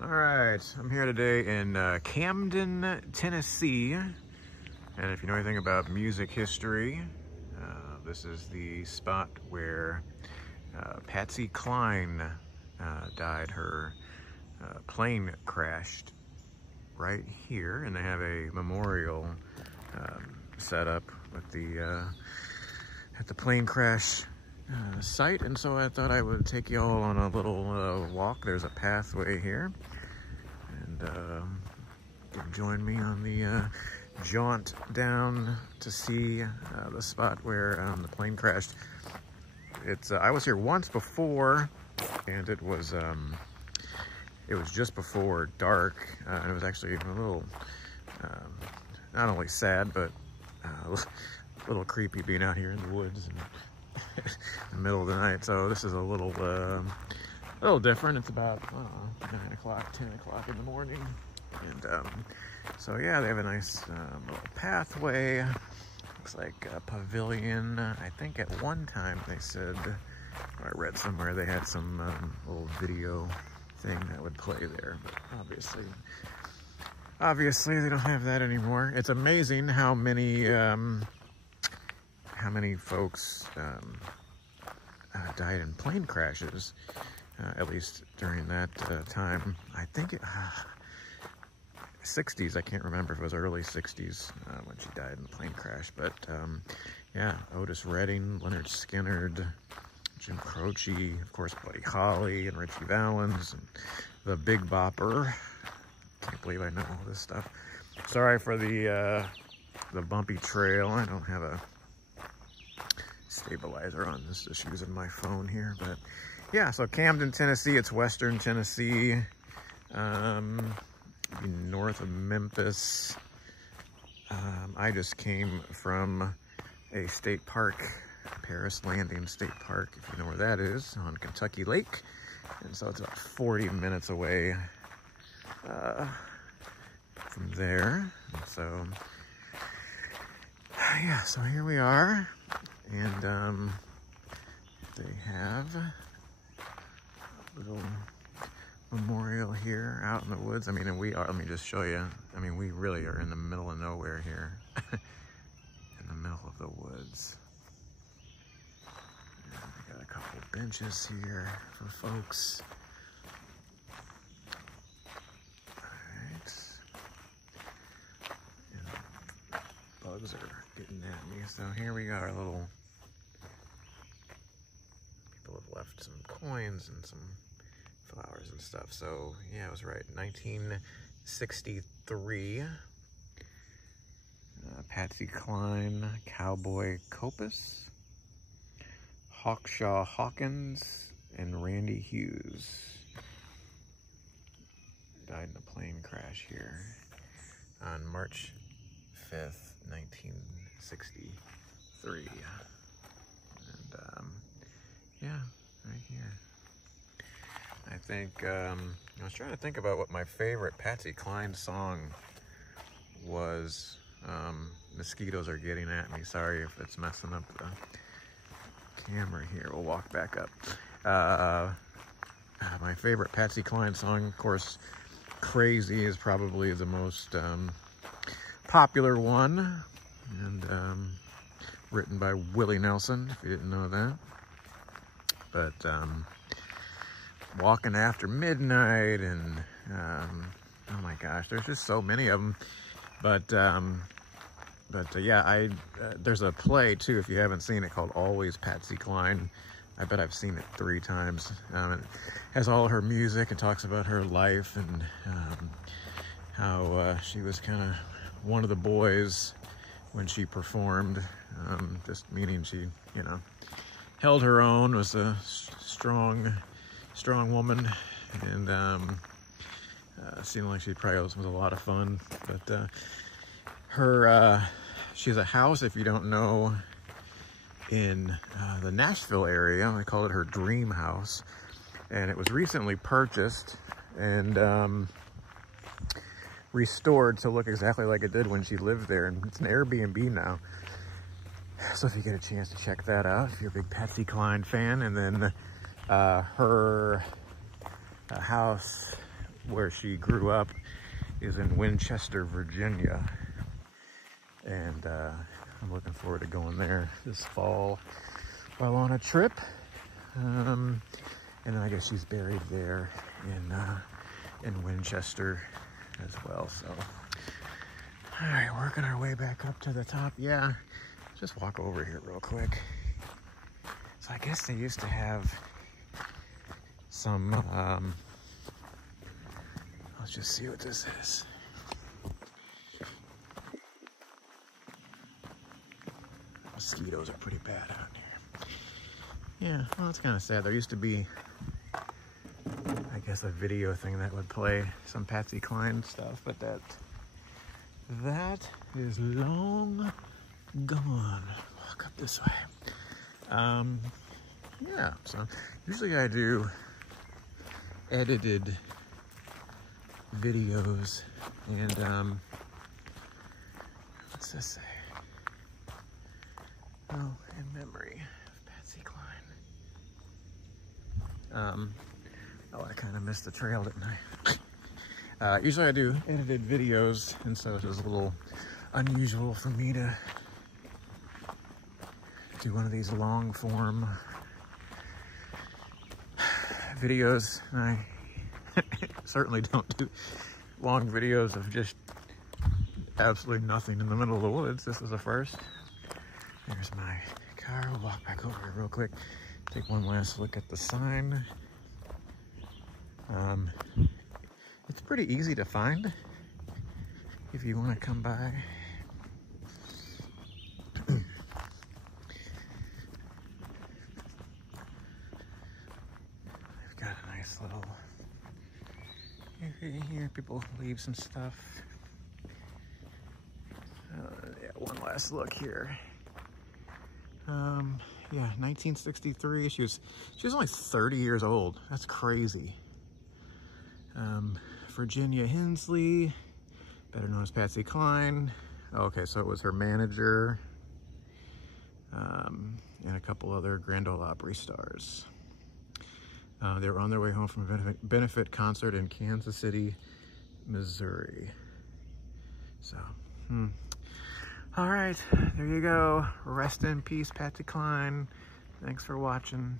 All right, I'm here today in Camden, Tennessee. And if you know anything about music history, this is the spot where Patsy Cline died. Her plane crashed right here, and they have a memorial set up with the at the plane crash site. And so I thought I would take you all on a little walk. There's a pathway here, and you can join me on the jaunt down to see the spot where the plane crashed. It's I was here once before, and it was just before dark. It was actually a little not only sad, but a little creepy being out here in the woods and in the middle of the night. So this is a little different. It's about 9 o'clock, 10 o'clock in the morning, and so yeah, they have a nice little pathway. Looks like a pavilion. I think at one time they said, or I read somewhere, they had some little video thing that would play there, but obviously they don't have that anymore. It's amazing how many folks died in plane crashes, at least during that time. I think it 60s, I can't remember if it was early 60s when she died in the plane crash, but yeah, Otis Redding, Leonard Skinner, Jim Croce, of course Buddy Holly and Richie Valens, and the Big Bopper. Can't believe I know all this stuff. Sorry for the bumpy trail. I don't have a stabilizer on this, just using my phone here. But yeah, so Camden, Tennessee, it's Western Tennessee, north of Memphis. I just came from a state park, Paris Landing State Park, if you know where that is, on Kentucky Lake. And so it's about 40 minutes away from there. And so yeah, so here we are, and they have a little memorial here out in the woods. I mean, and we are, let me just show you. I mean, we really are in the middle of nowhere here. In the middle of the woods. And we got a couple benches here for folks. Alright. And bugs are getting at me. So here we got our little, people have left some coins and some flowers and stuff. So yeah, I was right. 1963. Patsy Cline, Cowboy Copus, Hawkshaw Hawkins, and Randy Hughes died in a plane crash here on March 5th, 1963. And yeah, right here. I think, I was trying to think about what my favorite Patsy Cline song was. Mosquitoes are getting at me. Sorry if it's messing up the camera here. We'll walk back up. My favorite Patsy Cline song, of course, Crazy is probably the most popular one, and written by Willie Nelson, if you didn't know that. But Walking After Midnight, and oh my gosh, there's just so many of them. But yeah, there's a play too, if you haven't seen it, called Always Patsy Cline. I bet I've seen it 3 times. It has all her music and talks about her life, and how she was kind of one of the boys when she performed, just meaning she, you know, held her own, was a strong woman, and seemed like she probably was a lot of fun. But she has a house, if you don't know, in the Nashville area. I call it her dream house, and it was recently purchased and restored to look exactly like it did when she lived there, and it's an Airbnb now. So if you get a chance to check that out, if you're a big Patsy Cline fan. And then her house where she grew up is in Winchester, Virginia. And I'm looking forward to going there this fall while on a trip. And then I guess she's buried there in Winchester as well. So, all right, working our way back up to the top. Yeah, just walk over here real quick. So I guess they used to have some, let's just see what this is. Mosquitoes are pretty bad out here. Yeah, well, it's kind of sad. There used to be, I guess, a video thing that would play some Patsy Cline stuff, but that is long gone. Walk up this way. Yeah, so usually I do edited videos, and what's this say? Oh, in memory of Patsy Cline. Oh, I kind of missed the trail, didn't I? Usually I do edited videos, and so it was a little unusual for me to do one of these long form videos. I certainly don't do long videos of just absolutely nothing in the middle of the woods. This is a first. There's my car. We'll walk back over here real quick. Take one last look at the sign. It's pretty easy to find if you want to come by. We've got a nice little area here. People leave some stuff. Yeah, one last look here. Yeah, 1963. She was only 30 years old. That's crazy. Virginia Hensley, better known as Patsy Cline. Okay, so it was her manager, and a couple other Grand Ole Opry stars. They were on their way home from a benefit concert in Kansas City, Missouri. So, all right, there you go. Rest in peace, Patsy Cline. Thanks for watching.